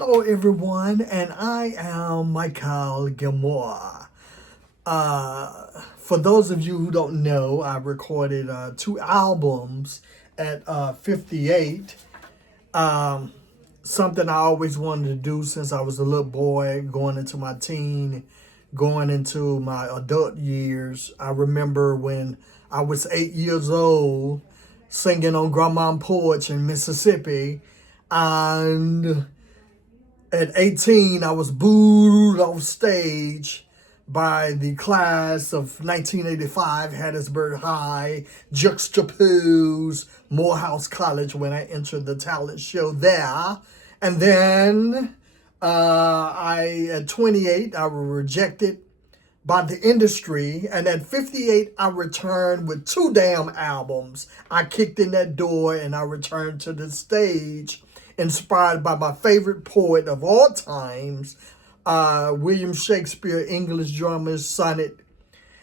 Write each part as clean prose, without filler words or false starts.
Hello everyone, and I am Michael Gilmore. For those of you who don't know, I recorded 2 albums at 58. Something I always wanted to do since I was a little boy, going into my teen, going into my adult years. I remember when I was 8 years old, singing on Grandma's porch in Mississippi, and at 18, I was booed off stage by the class of 1985, Hattiesburg High, juxtaposed Morehouse College when I entered the talent show there. And then at 28, I was rejected by the industry. And at 58, I returned with 2 damn albums. I kicked in that door and I returned to the stage, inspired by my favorite poet of all times, William Shakespeare, English drama's Sonnet.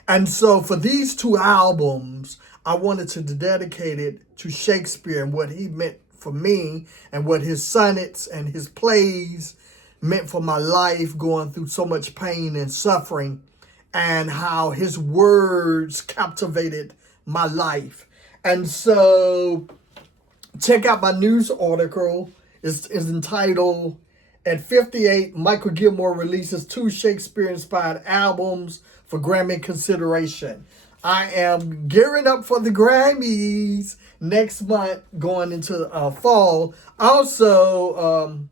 And so for these 2 albums, I wanted to dedicate it to Shakespeare and what he meant for me and what his sonnets and his plays meant for my life, going through so much pain and suffering, and how his words captivated my life. And so check out my news article. It's entitled, "At 58, Michael Gilmore releases 2 Shakespeare-inspired albums for Grammy consideration." I am gearing up for the Grammys next month, going into fall. Also,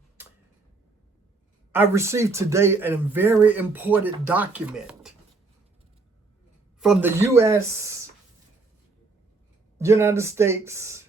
I received today a very important document from the United States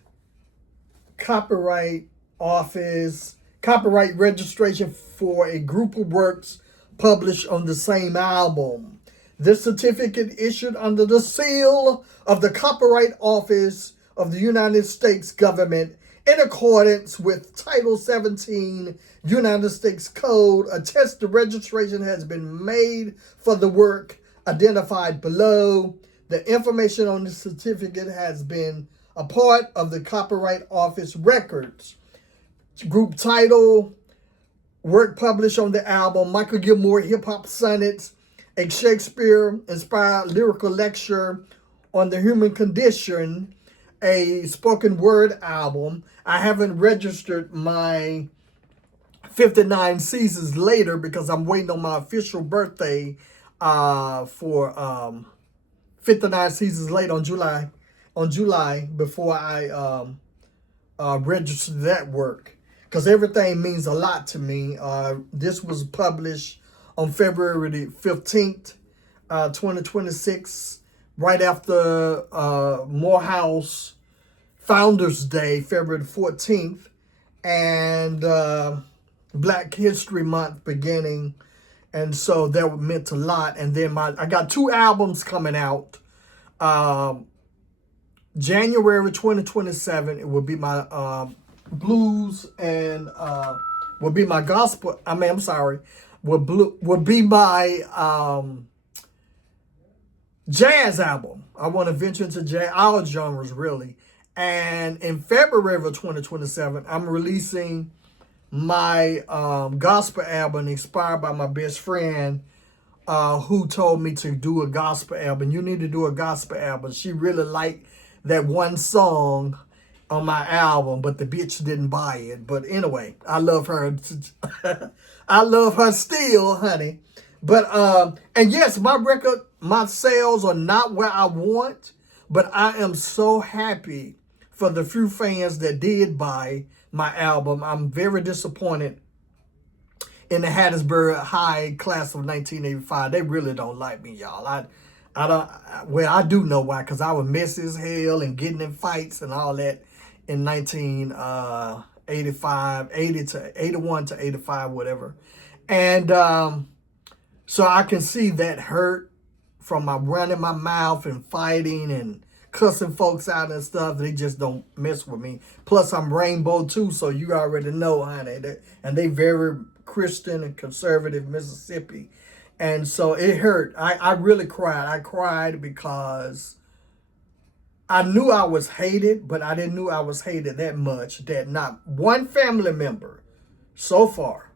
Copyright Office, copyright registration for a group of works published on the same album. This certificate, issued under the seal of the Copyright Office of the United States government in accordance with Title 17 United States Code, attests the registration has been made for the work identified below. The information on the certificate has been a part of the Copyright Office records. Group title, work published on the album, Michael Gilmore Hip Hop Sonnets, a Shakespeare-inspired lyrical lecture on the human condition, a spoken word album. I haven't registered my 59 Seasons Later because I'm waiting on my official birthday for 59 Seasons Later on July before I register that work, because everything means a lot to me. This was published on February the 15th, 2026, right after Morehouse Founders Day, February the 14th, and Black History Month beginning. And so that meant a lot. And then I got 2 albums coming out. January 2027, it will be my blues and will be my gospel. Will be my jazz album. I want to venture into jazz, all genres really. And in February of 2027, I'm releasing my gospel album, inspired by my best friend, who told me to do a gospel album. You need to do a gospel album. She really liked that one song on my album, but the bitch didn't buy it. But anyway, I love her. I love her still, honey. But and yes, my sales are not where I want, but I am so happy for the few fans that did buy my album. I'm very disappointed in the Hattiesburg High class of 1985. They really don't like me, y'all. I do know why, because I was messy as hell and getting in fights and all that in 1985, 81 to 85, whatever. And so I can see that hurt from my running my mouth and fighting and cussing folks out and stuff. They just don't mess with me. Plus, I'm rainbow too, so you already know, honey. And they very Christian and conservative Mississippi. And so it hurt. I really cried. I cried because I knew I was hated, but I didn't know I was hated that much, that not one family member so far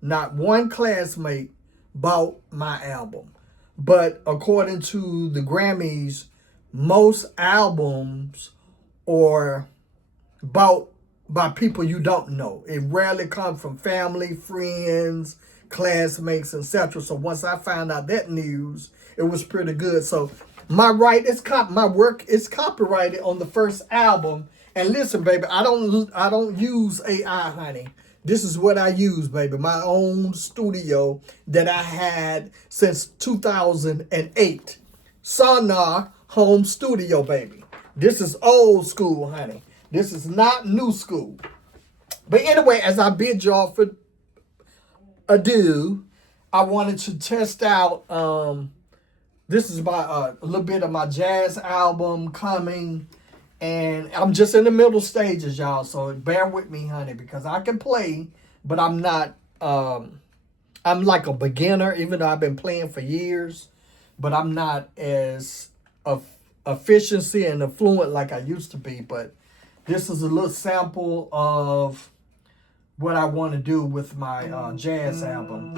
Not one classmate bought my album. But according to the Grammys, most albums are bought by people you don't know. It rarely comes from family, friends, classmates, etc. So once I found out that news, it was pretty good. So my work is copyrighted on the first album. And listen, baby, I don't use AI, honey. This is what I use, baby. My own studio that I had since 2008. Sonar home studio, baby. This is old school, honey. This is not new school. But anyway, as I bid y'all for adieu, I wanted to test out, this is about a little bit of my jazz album coming. And I'm just in the middle stages, y'all. So bear with me, honey, because I can play, but I'm not, I'm like a beginner, even though I've been playing for years. But I'm not as efficiency and fluent like I used to be. But this is a little sample of what I want to do with my jazz album.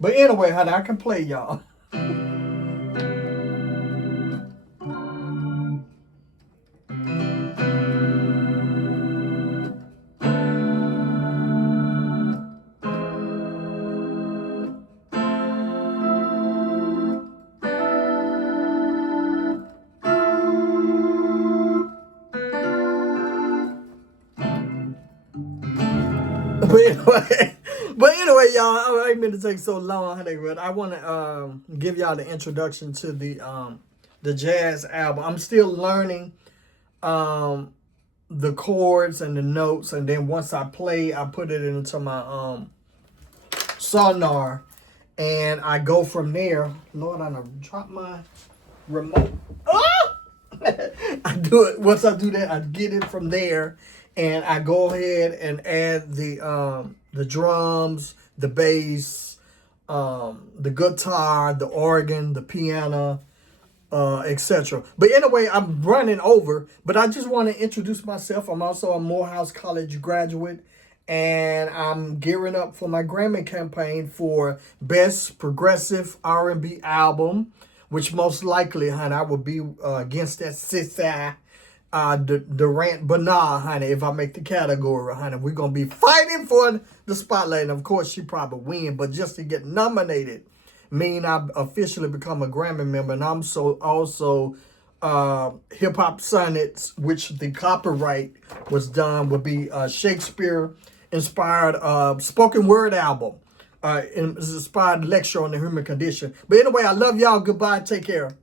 But anyway, honey, I can play y'all. But anyway, y'all, I ain't meant to take so long, honey, but I want to give y'all the introduction to the jazz album. I'm still learning the chords and the notes, and then once I play, I put it into my sonar, and I go from there. Lord, I done dropped my remote. Oh! I do it. Once I do that, I get it from there, and I go ahead and add the drums, the bass, the guitar, the organ, the piano, etc. But anyway, I'm running over, but I just want to introduce myself. I'm also a Morehouse College graduate, and I'm gearing up for my Grammy campaign for Best Progressive R&B Album, which most likely, honey, I will be against that sissy Durant, but nah, honey, if I make the category, honey, we're going to be fighting for the spotlight. And of course, she probably win, but just to get nominated mean I've officially become a Grammy member. And I'm also Hip Hop Sonnets, which the copyright was done, would be Shakespeare-inspired spoken word album. inspired lecture on the human condition. But anyway, I love y'all. Goodbye. Take care.